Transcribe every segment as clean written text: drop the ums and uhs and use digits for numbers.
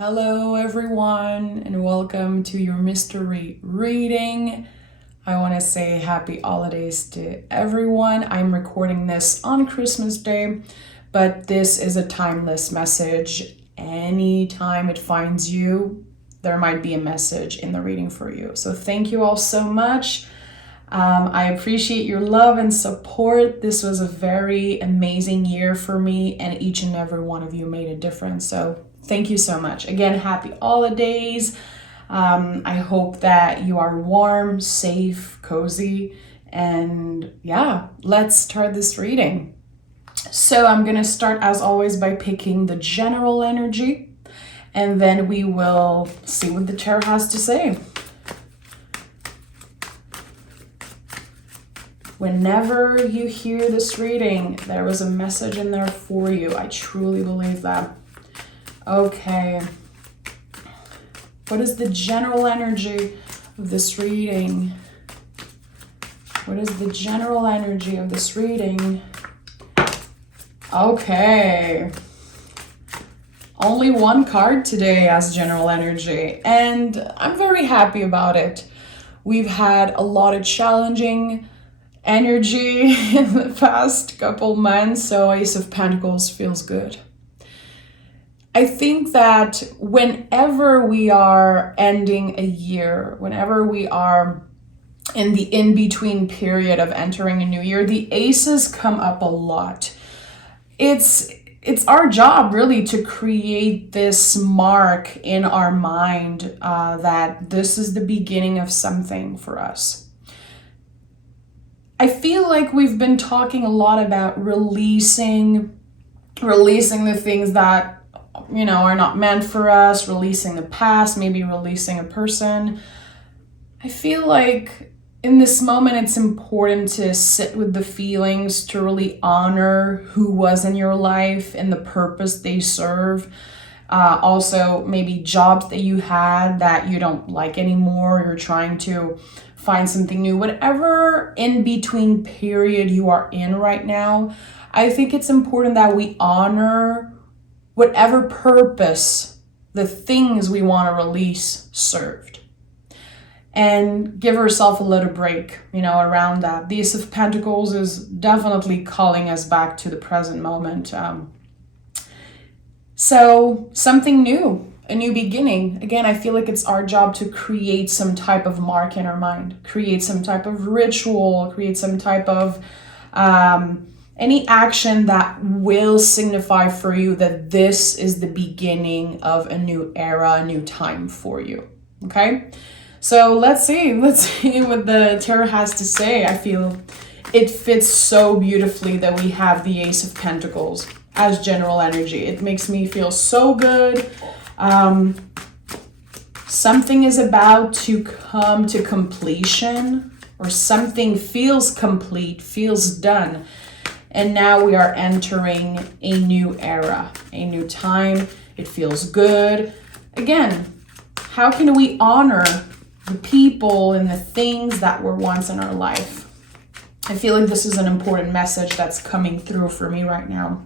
Hello everyone and welcome to your mystery reading. I want to say happy holidays to everyone. I'm recording this on Christmas Day, but this is a timeless message. Anytime it finds you, there might be a message in the reading for you. So thank you all so much. I appreciate your love and support. This was a very amazing year for me, and each and every one of you made a difference. So thank you so much. Again, happy holidays. I hope that you are warm, safe, cozy, and yeah, let's start this reading. So I'm going to start as always by picking the general energy, and then we will see what the tarot has to say. Whenever you hear this reading, there was a message in there for you. I truly believe that. Okay. What is the general energy of this reading? What is the general energy of this reading? Okay. Only one card today as general energy, and I'm very happy about it. We've had a lot of challenging energy in the past couple months, so Ace of Pentacles feels good. I think that whenever we are ending a year, whenever we are in the in-between period of entering a new year, the aces come up a lot. It's our job really to create this mark in our mind that this is the beginning of something for us. I feel like we've been talking a lot about releasing the things that, are not meant for us, releasing the past, maybe releasing a person. I feel like in this moment, it's important to sit with the feelings, to really honor who was in your life and the purpose they serve. Also, maybe jobs that you had that you don't like anymore, you're trying to find something new. Whatever in-between period you are in right now, I think it's important that we honor whatever purpose the things we want to release served. And give ourselves a little break, around that. The Ace of Pentacles is definitely calling us back to the present moment. So something new, a new beginning. Again, I feel like it's our job to create some type of mark in our mind, create some type of ritual, create some type of any action that will signify for you that this is the beginning of a new era, a new time for you. Okay? So let's see what the tarot has to say. I feel it fits so beautifully that we have the Ace of Pentacles as general energy. It makes me feel so good. Something is about to come to completion, or something feels complete, feels done. And now we are entering a new era, a new time. It feels good. Again, how can we honor the people and the things that were once in our life? I feel like this is an important message that's coming through for me right now.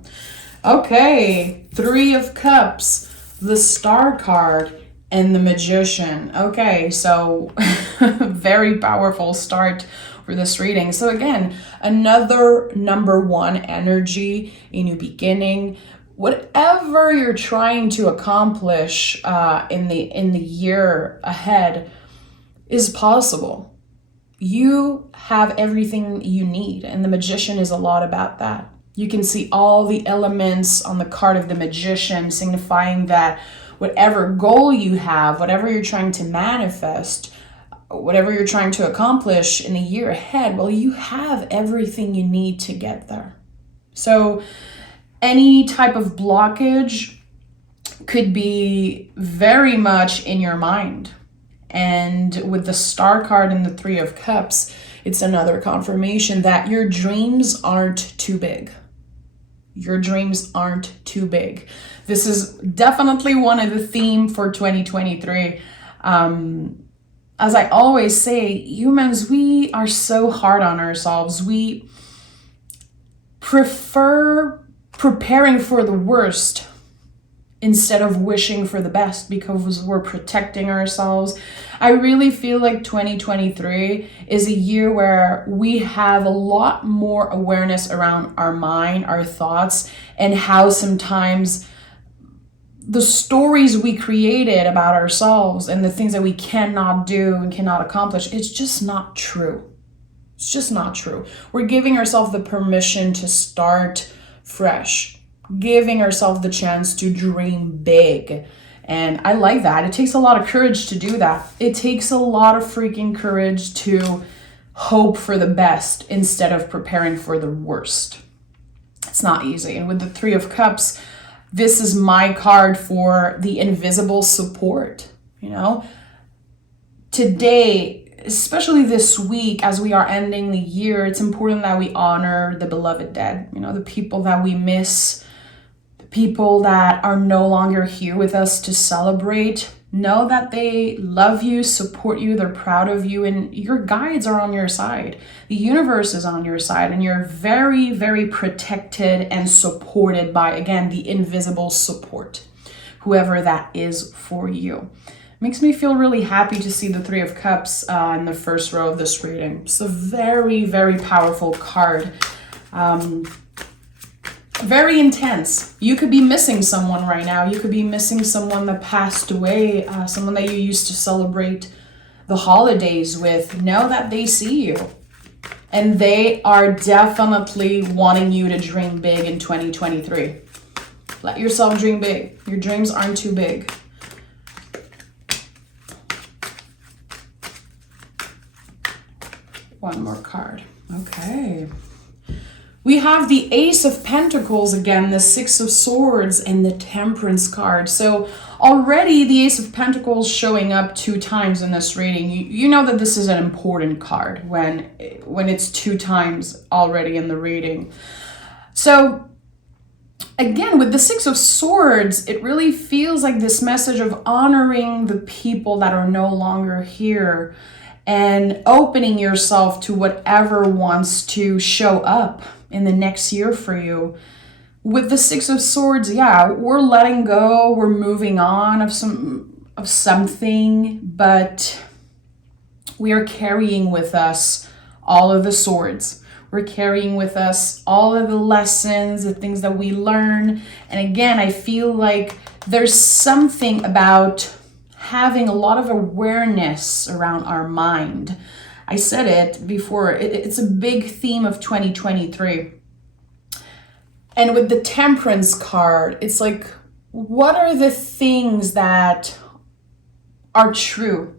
Okay, Three of Cups, the Star card, and the Magician. Okay, so very powerful start for this reading. So again, another number one energy, a new beginning. Whatever you're trying to accomplish in the year ahead is possible. You have everything you need, and the Magician is a lot about that. You can see all the elements on the card of the Magician, signifying that whatever goal you have, whatever you're trying to manifest, whatever you're trying to accomplish in the year ahead, well, you have everything you need to get there. So any type of blockage could be very much in your mind. And with the Star card and the Three of Cups, it's another confirmation that your dreams aren't too big. Your dreams aren't too big. This is definitely one of the themes for 2023. As I always say, humans, we are so hard on ourselves. We prefer preparing for the worst instead of wishing for the best because we're protecting ourselves. I really feel like 2023 is a year where we have a lot more awareness around our mind, our thoughts, and how sometimes the stories we created about ourselves and the things that we cannot do and cannot accomplish, it's just not true. It's just not true. We're giving ourselves the permission to start fresh, giving ourselves the chance to dream big. And I like that. It takes a lot of courage to do that. It takes a lot of freaking courage to hope for the best instead of preparing for the worst. It's not easy. And with the Three of Cups, this is my card for the invisible support. Today, especially this week, as we are ending the year, it's important that we honor the beloved dead, the people that we miss, the people that are no longer here with us to celebrate. Know that they love you, support you, they're proud of you, and your guides are on your side. The universe is on your side, and you're very, very protected and supported by, again, the invisible support, whoever that is for you. Makes me feel really happy to see the Three of Cups in the first row of this reading. It's a very, very powerful card. Very intense. You could be missing someone right now. You could be missing someone that passed away, someone that you used to celebrate the holidays with. Know that they see you. And they are definitely wanting you to dream big in 2023. Let yourself dream big. Your dreams aren't too big. One more card. Okay. We have the Ace of Pentacles again, the Six of Swords, and the Temperance card. So already the Ace of Pentacles showing up 2 times in this reading. You know that this is an important card when it's 2 times already in the reading. So again, with the Six of Swords, it really feels like this message of honoring the people that are no longer here and opening yourself to whatever wants to show up in the next year for you. With the Six of Swords, yeah, we're letting go, we're moving on of something, but we are carrying with us all of the swords. We're carrying with us all of the lessons, the things that we learn. And again, I feel like there's something about having a lot of awareness around our mind. I said it before, it's a big theme of 2023. And with the Temperance card, it's like, what are the things that are true,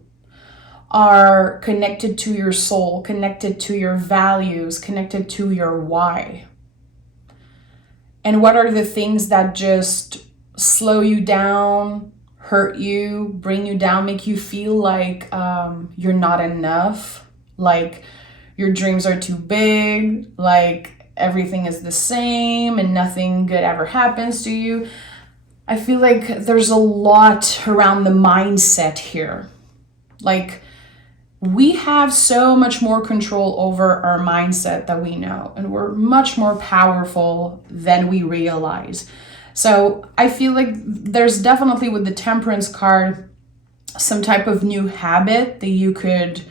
are connected to your soul, connected to your values, connected to your why? And what are the things that just slow you down, hurt you, bring you down, make you feel like you're not enough, like your dreams are too big, like everything is the same and nothing good ever happens to you? I feel like there's a lot around the mindset here. Like, we have so much more control over our mindset that we know, and we're much more powerful than we realize. So I feel like there's definitely, with the Temperance card, some type of new habit that you could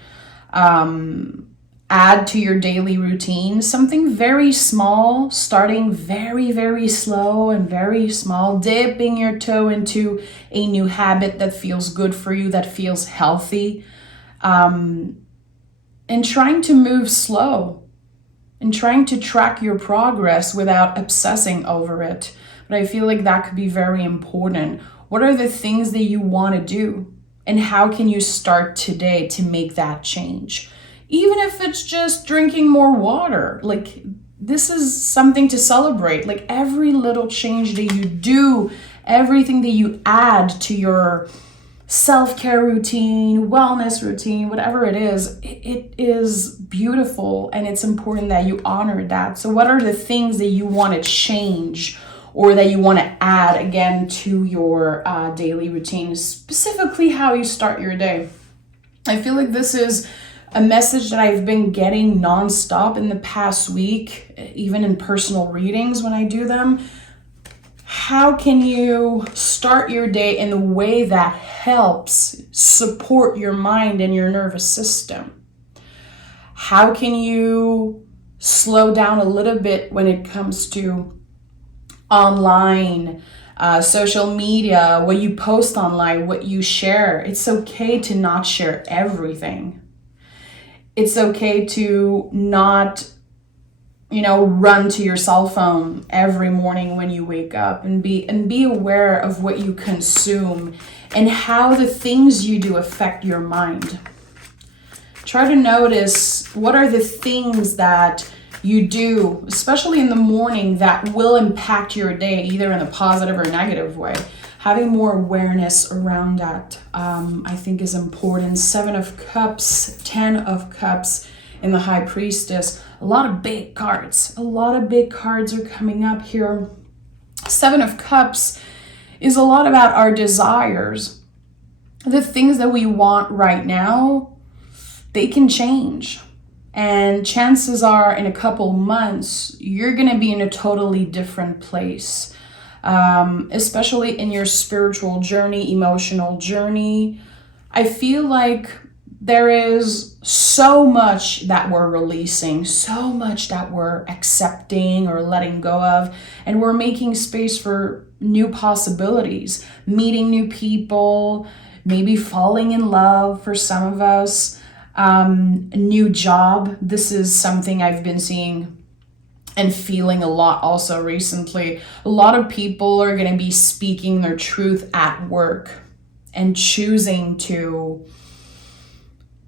add to your daily routine. Something very small, starting very, very slow and very small, dipping your toe into a new habit that feels good for you, that feels healthy, and trying to move slow and trying to track your progress without obsessing over it. But I feel like that could be very important. What are the things that you want to do? And how can you start today to make that change? Even if it's just drinking more water, like, this is something to celebrate. Like, every little change that you do, everything that you add to your self-care routine, wellness routine, whatever it is beautiful, and it's important that you honor that. So what are the things that you want to change or that you want to add again to your daily routine, specifically how you start your day? I feel like this is a message that I've been getting nonstop in the past week, even in personal readings when I do them. How can you start your day in a way that helps support your mind and your nervous system? How can you slow down a little bit when it comes to online, social media, what you post online, what you share? It's okay to not share everything. It's okay to not, run to your cell phone every morning when you wake up, and be aware of what you consume and how the things you do affect your mind. Try to notice what are the things that you do, especially in the morning, that will impact your day, either in a positive or negative way. Having more awareness around that, I think, is important. 7 of Cups, 10 of Cups in the High Priestess. A lot of big cards. A lot of big cards are coming up here. 7 of Cups is a lot about our desires. The things that we want right now, they can change. And chances are in a couple months, you're going to be in a totally different place. Especially in your spiritual journey, emotional journey. I feel like there is so much that we're releasing, so much that we're accepting or letting go of, and we're making space for new possibilities, meeting new people, maybe falling in love for some of us, a new job. This is something I've been seeing and feeling a lot also recently. A lot of people are going to be speaking their truth at work and choosing to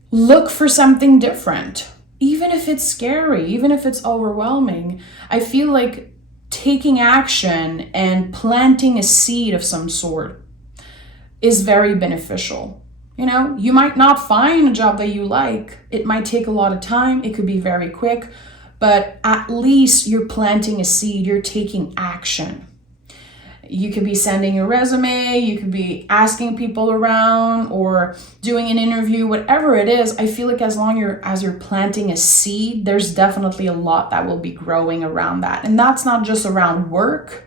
look for something different, even if it's scary, even if it's overwhelming. I feel like taking action and planting a seed of some sort is very beneficial. You might not find a job that you like. It might take a lot of time. It could be very quick. But at least you're planting a seed, you're taking action. You could be sending a resume, you could be asking people around or doing an interview, whatever it is. I feel like as you're planting a seed, there's definitely a lot that will be growing around that. And that's not just around work,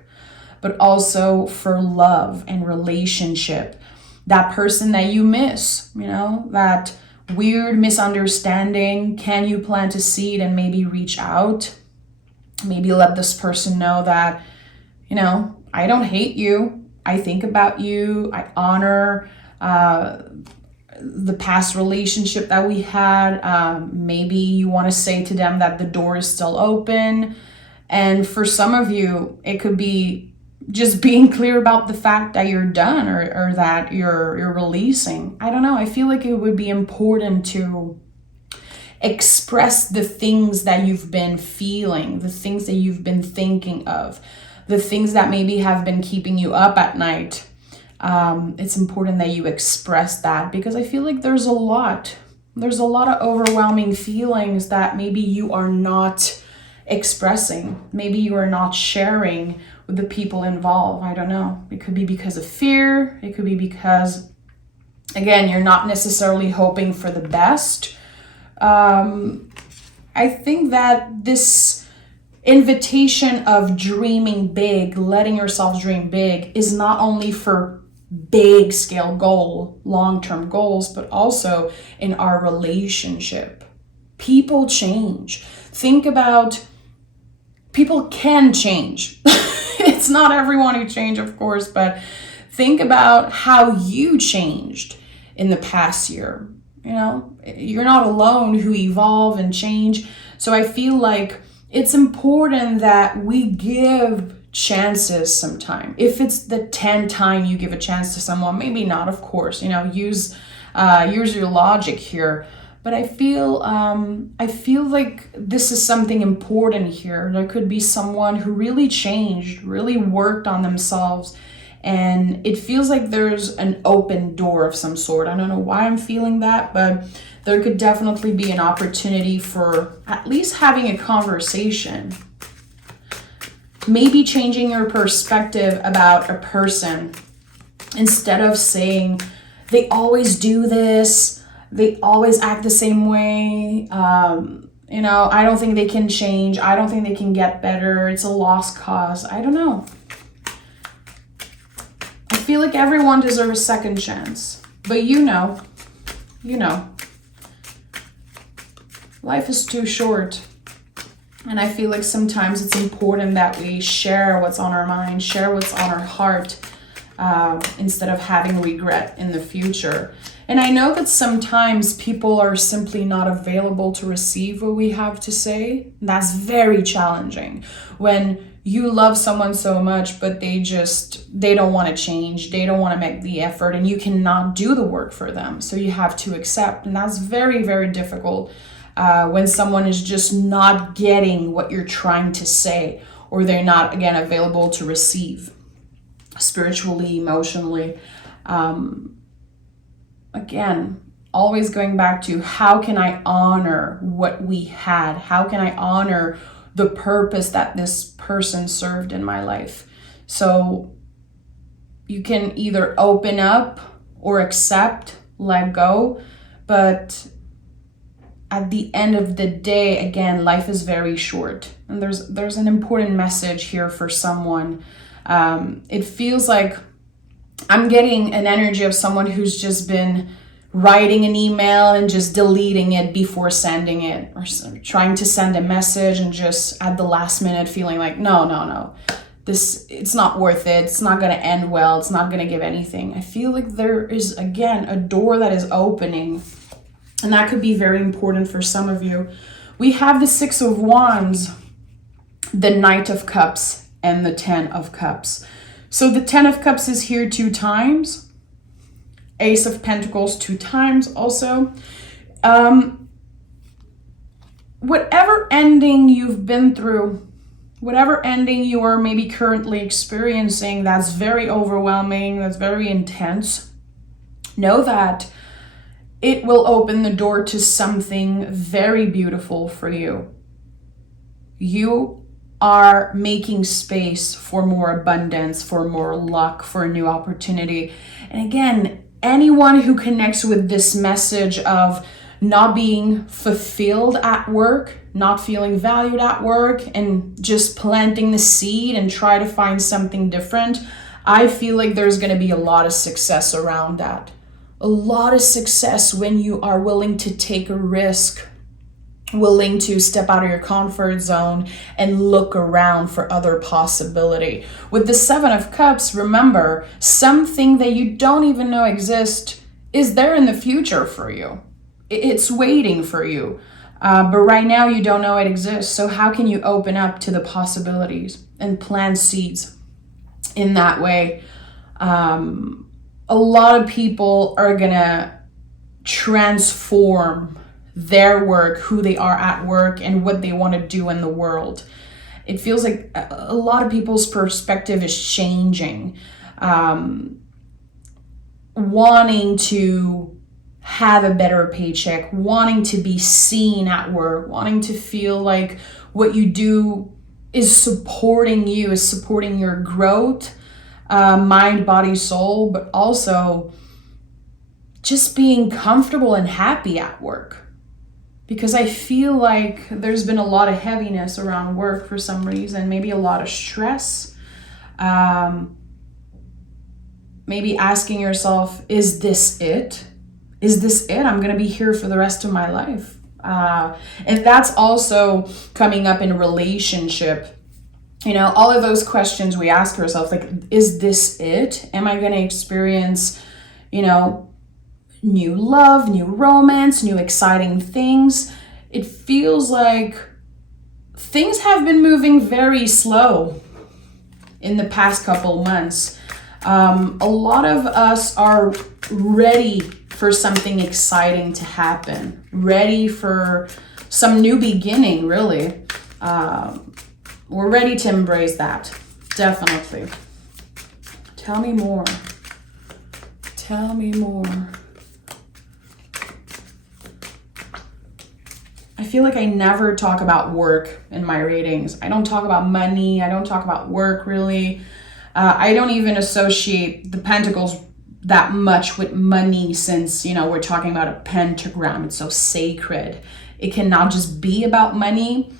but also for love and relationship. That person that you miss, that weird misunderstanding. Can you plant a seed and maybe reach out? Maybe let this person know that, I don't hate you. I think about you. I honor the past relationship that we had. Maybe you want to say to them that the door is still open. And for some of you, it could be just being clear about the fact that you're done or that you're releasing. I don't know. I feel like it would be important to express the things that you've been feeling, the things that you've been thinking of, the things that maybe have been keeping you up at night. It's important that you express that, because I feel like there's a lot of overwhelming feelings that maybe you are not expressing. Maybe you are not sharing with the people involved. I don't know. It could be because of fear. It could be because, again, you're not necessarily hoping for the best. I think that this invitation of dreaming big, letting yourself dream big, is not only for big scale long-term goals, but also in our relationship. People change. Think about, people can change. It's not everyone who changed, of course, but think about how you changed in the past year. You're not alone who evolve and change. So I feel like it's important that we give chances sometime. If it's the 10th time you give a chance to someone, maybe not, of course, use your logic here. But I feel like this is something important here. There could be someone who really changed, really worked on themselves, and it feels like there's an open door of some sort. I don't know why I'm feeling that, but there could definitely be an opportunity for at least having a conversation. Maybe changing your perspective about a person. Instead of saying, they always do this, they always act the same way, I don't think they can change, I don't think they can get better, it's a lost cause. I don't know. feel like everyone deserves a second chance. But you know, life is too short. And I feel like sometimes it's important that we share what's on our mind, share what's on our heart, instead of having regret in the future. And I know that sometimes people are simply not available to receive what we have to say. That's very challenging. When you love someone so much, but they don't want to change. They don't want to make the effort, and you cannot do the work for them. So you have to accept. And that's very, very difficult when someone is just not getting what you're trying to say, or they're not, again, available to receive spiritually, emotionally. Again, always going back to how can I honor what we had? How can I honor the purpose that this person served in my life? So you can either open up or accept, let go. But at the end of the day, again, life is very short. And there's an important message here for someone. It feels like I'm getting an energy of someone who's just been writing an email and just deleting it before sending it, or trying to send a message and just at the last minute feeling like, no, it's not worth it. It's not going to end well. It's not going to give anything. I feel like there is, again, a door that is opening, and that could be very important for some of you. We have the Six of Wands, the Knight of Cups, and the Ten of Cups. So the Ten of Cups is here 2 times. Ace of Pentacles 2 times also. Whatever ending you've been through, whatever ending you are maybe currently experiencing that's very overwhelming, that's very intense, know that it will open the door to something very beautiful for you. You are making space for more abundance, for more luck, for a new opportunity. And again, anyone who connects with this message of not being fulfilled at work, not feeling valued at work, and just planting the seed and try to find something different, I feel like there's going to be a lot of success around that. A lot of success when you are willing to take a risk, willing to step out of your comfort zone and look around for other possibility. With the Seven of Cups, remember, something that you don't even know exists is there in the future for you. It's waiting for you. But right now you don't know it exists. So how can you open up to the possibilities and plant seeds in that way? A lot of people are gonna transform their work, who they are at work, and what they want to do in the world. It feels like a lot of people's perspective is changing, wanting to have a better paycheck, wanting to be seen at work, wanting to feel like what you do is supporting you, is supporting your growth, mind, body, soul, but also just being comfortable and happy at work. Because I feel like there's been a lot of heaviness around work for some reason, maybe a lot of stress. Maybe asking yourself, is this it? Is this it? I'm going to be here for the rest of my life. And that's also coming up in a relationship. You know, all of those questions we ask ourselves, like, is this it? Am I going to experience, new love, new romance, new exciting things? It feels like things have been moving very slow in the past couple months. A lot of us are ready for something exciting to happen, ready for some new beginning, really. We're ready to embrace that, definitely. Tell me more. Tell me more. I feel like I never talk about work in my readings. I don't talk about money. I don't talk about work, really. I don't even associate the pentacles that much with money, since, we're talking about a pentagram. It's so sacred. It cannot just be about money.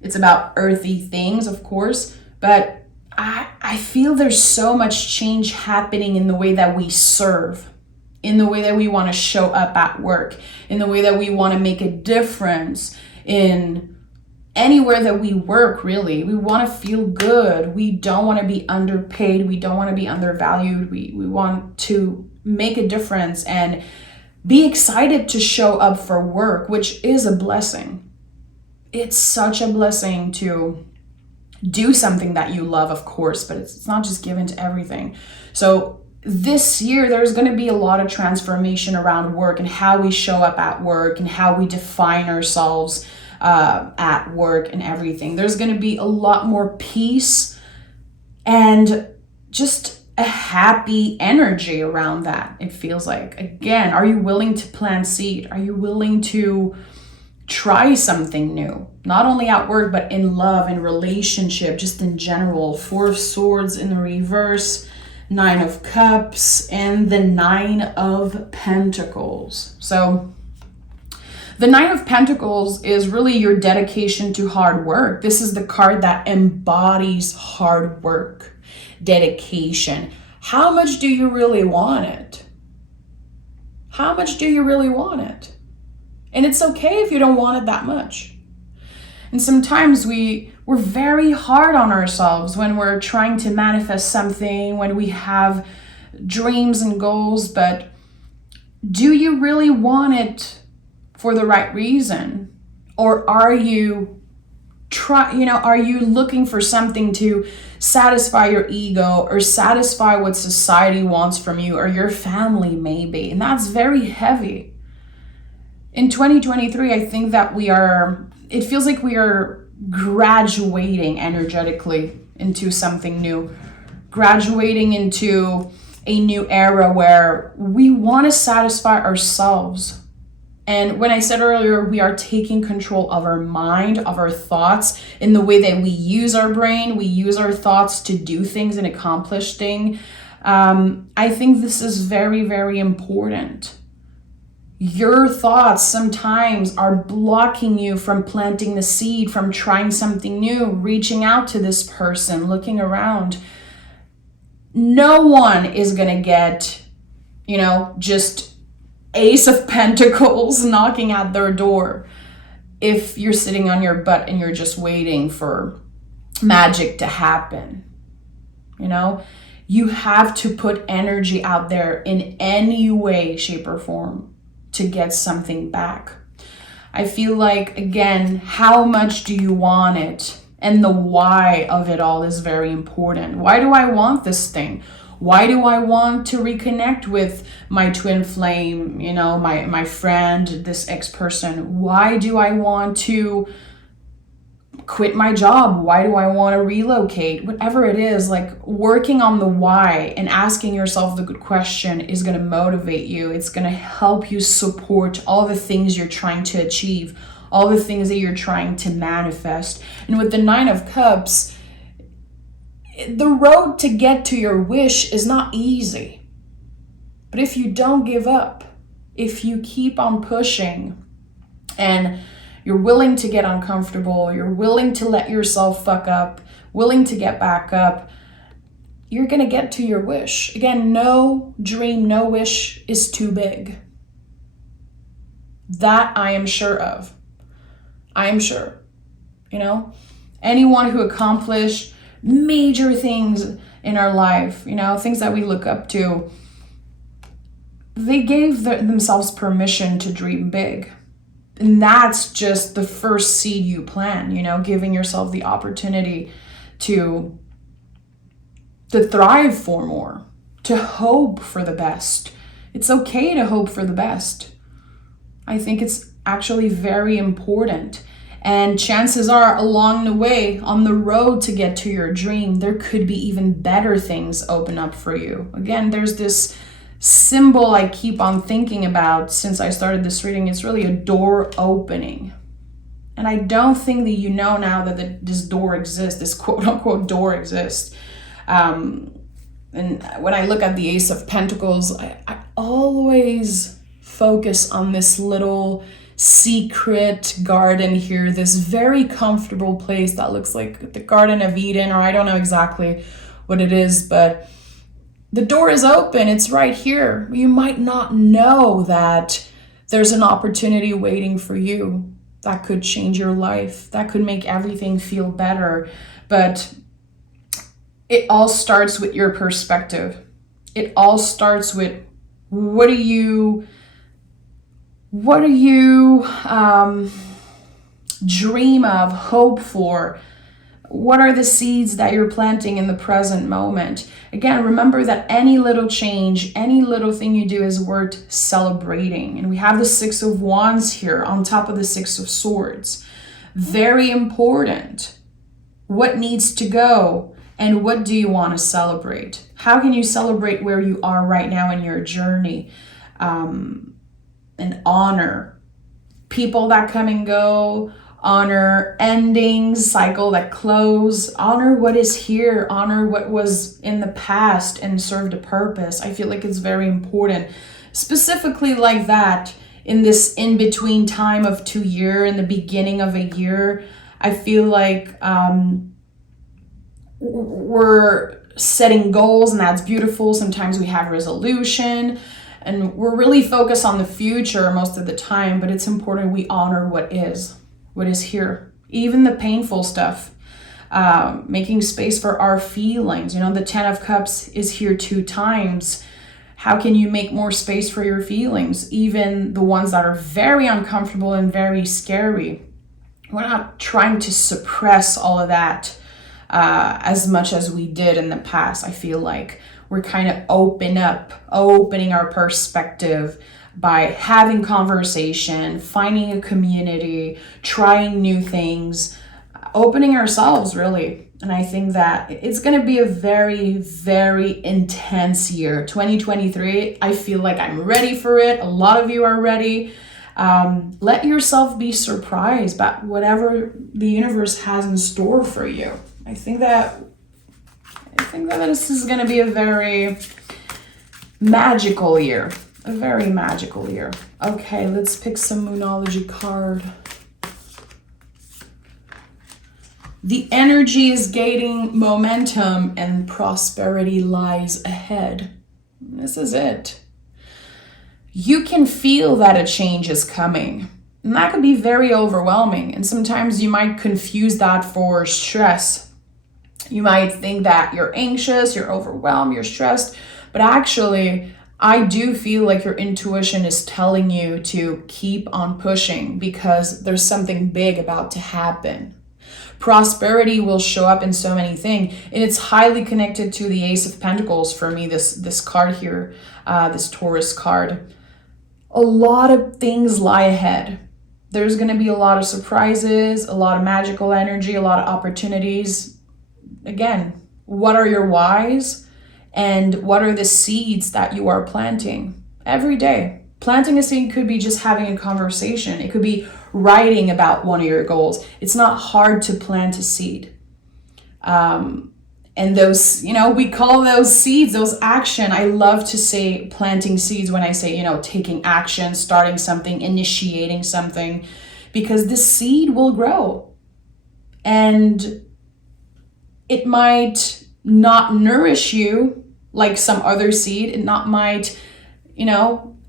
It's about earthy things, of course. But I feel there's so much change happening in the way that we serve, in the way that we want to show up at work, in the way that we want to make a difference in anywhere that we work, really. We want to feel good. We don't want to be underpaid. We don't want to be undervalued. We want to make a difference and be excited to show up for work, which is a blessing. It's such a blessing to do something that you love, of course, but it's not just given to everything. So this year, there's going to be a lot of transformation around work and how we show up at work and how we define ourselves at work and everything. There's going to be a lot more peace and just a happy energy around that, it feels like. Again, are you willing to plant seed? Are you willing to try something new? Not only at work, but in love, in relationship, just in general. 4 of Swords in the reverse, 9 of Cups, and the 9 of Pentacles. So the 9 of Pentacles is really your dedication to hard work. This is the card that embodies hard work, dedication. How much do you really want it? How much do you really want it? And it's okay if you don't want it that much. And sometimes we're very hard on ourselves when we're trying to manifest something, when we have dreams and goals, but do you really want it for the right reason? Or are you are you looking for something to satisfy your ego or satisfy what society wants from you or your family maybe? And that's very heavy. In 2023, I think that it feels like we are graduating energetically into something new, graduating into a new era where we want to satisfy ourselves. And when I said earlier, we are taking control of our mind, of our thoughts, in the way that we use our brain, we use our thoughts to do things and accomplish things. I think this is very, very important. Your thoughts sometimes are blocking you from planting the seed, from trying something new, reaching out to this person, looking around. No one is going to get, just Ace of Pentacles knocking at their door if you're sitting on your butt and you're just waiting for magic to happen. You have to put energy out there in any way, shape, or form to get something back. I feel like, again, how much do you want it? And the why of it all is very important. Why do I want this thing? Why do I want to reconnect with my twin flame, my friend, this ex-person? Why do I want to quit my job? Why do I want to relocate? Whatever it is, like working on the why and asking yourself the good question is going to motivate you. It's going to help you support all the things you're trying to achieve, all the things that you're trying to manifest. And with the 9 of Cups, the road to get to your wish is not easy. But if you don't give up, if you keep on pushing and you're willing to get uncomfortable, you're willing to let yourself fuck up, willing to get back up, you're going to get to your wish. Again, no dream, no wish is too big. That I am sure of. I am sure. Anyone who accomplished major things in our life, things that we look up to, they gave themselves permission to dream big. And that's just the first seed you plant, giving yourself the opportunity to thrive for more, to hope for the best. It's okay to hope for the best. I think it's actually very important. And chances are, along the way, on the road to get to your dream, there could be even better things open up for you. Again, there's this symbol I keep on thinking about since I started this reading. It's really a door opening. And I don't think that now that this door exists, this quote-unquote door exists. And when I look at the Ace of Pentacles, I always focus on this little secret garden here, this very comfortable place that looks like the Garden of Eden, or I don't know exactly what it is, but the door is open. It's right here. You might not know that there's an opportunity waiting for you that could change your life, that could make everything feel better. But it all starts with your perspective. It all starts with what do you dream of, hope for? What are the seeds that you're planting in the present moment? Again, remember that any little change, any little thing you do is worth celebrating. And we have the Six of Wands here on top of the Six of Swords. Very important. What needs to go? And what do you want to celebrate? How can you celebrate where you are right now in your journey? And honor people that come and go, honor endings, cycle that close, honor what is here, honor what was in the past and served a purpose. I feel like it's very important, specifically like that in this in-between time of 2 years, in the beginning of a year. I feel like we're setting goals, and that's beautiful. Sometimes we have resolution, and we're really focused on the future most of the time, but it's important we honor what is here, even the painful stuff, making space for our feelings. The Ten of Cups is here 2 times. How can you make more space for your feelings, even the ones that are very uncomfortable and very scary? We're not trying to suppress all of that as much as we did in the past. I feel like we're kind of opening our perspective by having conversation, finding a community, trying new things, opening ourselves, really. And I think that it's going to be a very, very intense year. 2023, I feel like I'm ready for it. A lot of you are ready. Let yourself be surprised by whatever the universe has in store for you. I think that this is going to be a very magical year. A very magical year. Okay, let's pick some Moonology card. The energy is gaining momentum and prosperity lies ahead. This is it. You can feel that a change is coming. And that could be very overwhelming. And sometimes you might confuse that for stress. You might think that you're anxious, you're overwhelmed, you're stressed. But actually, I do feel like your intuition is telling you to keep on pushing because there's something big about to happen. Prosperity will show up in so many things, and it's highly connected to the Ace of Pentacles for me, this card here, this Taurus card. A lot of things lie ahead. There's going to be a lot of surprises, a lot of magical energy, a lot of opportunities. Again, what are your whys? And what are the seeds that you are planting every day? Planting a seed could be just having a conversation. It could be writing about one of your goals. It's not hard to plant a seed. And those, we call those seeds, those action. I love to say planting seeds when I say, taking action, starting something, initiating something, because the seed will grow. And it might not nourish you like some other seed. It might,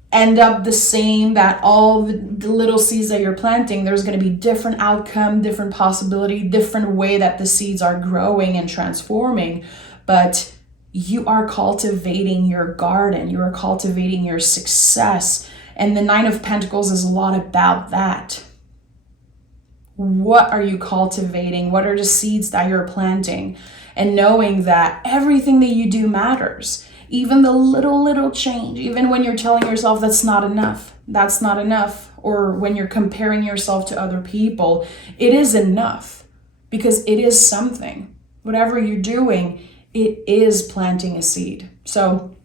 end up the same, that all the little seeds that you're planting, there's going to be different outcome, different possibility, different way that the seeds are growing and transforming. But you are cultivating your garden. You are cultivating your success. And the Nine of Pentacles is a lot about that. What are you cultivating? What are the seeds that you're planting? And knowing that everything that you do matters. Even the little change, even when you're telling yourself that's not enough, or when you're comparing yourself to other people, it is enough because it is something. Whatever you're doing, it is planting a seed. So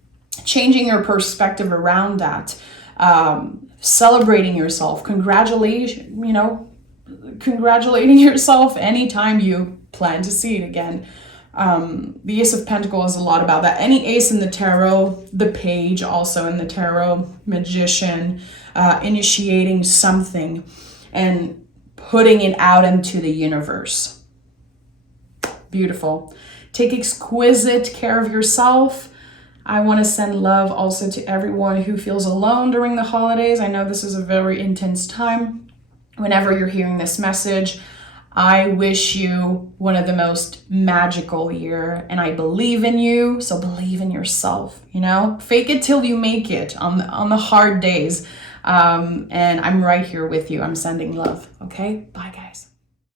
changing your perspective around that, celebrating yourself, congratulating yourself anytime you plant a seed. Again, The Ace of Pentacles is a lot about that. Any ace in the tarot, the page also in the tarot, magician, initiating something and putting it out into the universe. Beautiful. Take exquisite care of yourself. I want to send love also to everyone who feels alone during the holidays. I know this is a very intense time. Whenever you're hearing this message, I wish you one of the most magical year, and I believe in you, so believe in yourself, you know? Fake it till you make it on the hard days. And I'm right here with you. I'm sending love, okay? Bye, guys.